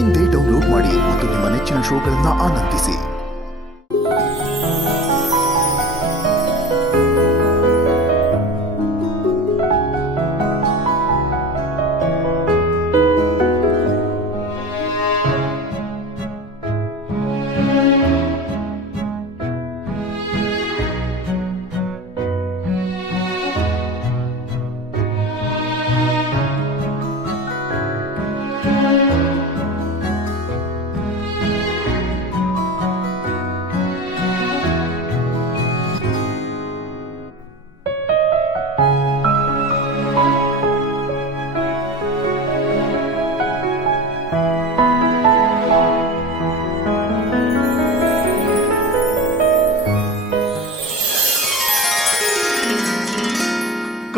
ಇಂದೇ ಡೌನ್ಲೋಡ್ ಮಾಡಿ ಮತ್ತು ನಿಮ್ಮ ನೆಚ್ಚಿನ ಶೋಗಳನ್ನು ಆನಂದಿಸಿ.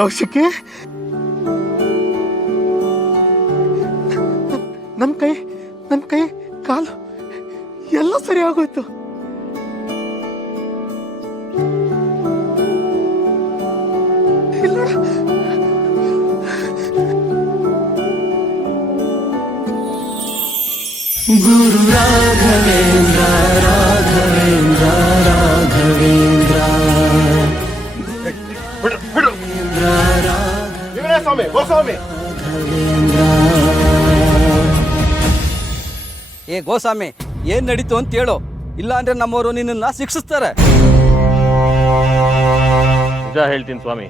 ಕೌಶಿಕಿ, ನನ್ನ ಕೈ ಕಾಲು ಎಲ್ಲ ಸರಿ ಆಗೋಯ್ತು. ಗುರು ರಾಘವೇಂದ್ರ ರಾಘವೇಂದ್ರ ರಾಘವೇಂದ್ರ ಏ ಗೋಸ್ವಾಮಿ, ಏನ್ ನಡೀತು ಅಂತ ಹೇಳು, ಇಲ್ಲ ಅಂದ್ರೆ ನಮ್ಮವರು ನಿನ್ನ ಶಿಕ್ಷಿಸ್ತಾರೆ. ನಿಜ ಹೇಳ್ತೀನಿ ಸ್ವಾಮಿ,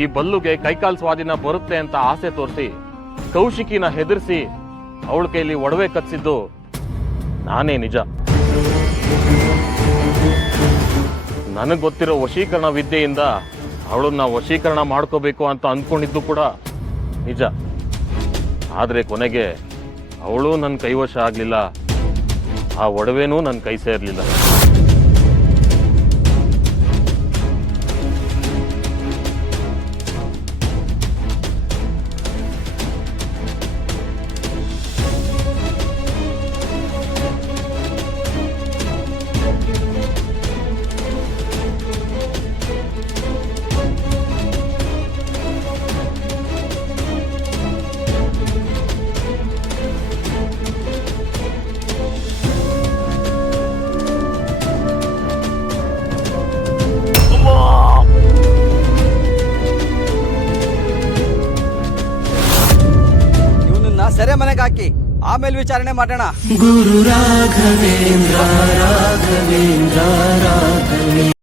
ಈ ಬಲ್ಲುಗೆ ಕೈಕಾಲ್ ಸ್ವಾಧೀನ ಬರುತ್ತೆ ಅಂತ ಆಸೆ ತೋರಿಸಿ ಕೌಶಿಕಿನ ಹೆದರ್ಸಿ ಅವಳ ಕೈಲಿ ಒಡವೆ ಕಚ್ಚಿದ್ದು ನಾನೇ. ನಿಜ, ನನಗ್ ಗೊತ್ತಿರೋ ವಶೀಕರಣ ವಿದ್ಯೆಯಿಂದ ಅವಳನ್ನ ವಶೀಕರಣ ಮಾಡ್ಕೋಬೇಕು ಅಂತ ಅಂದ್ಕೊಂಡಿದ್ದು ಕೂಡ ನಿಜ. ಆದ್ರೆ ಕೊನೆಗೆ ಅವಳು ನನ್ನ ಕೈವಶ ಆಗ್ಲಿಲ್ಲ, ಆ ಒಡವೆನೂ ನನ್ನ ಕೈ ಸೇರ್ಲಿಲ್ಲ. ಸೆರೆ ಮನೆಗೆ ಹಾಕಿ ಆಮೇಲೆ ವಿಚಾರಣೆ ಮಾಡೋಣ. ಗುರು ರಾಘವೇಂದ್ರ ರಾಘವೇಂದ್ರ ರಾಘವೇಂದ್ರ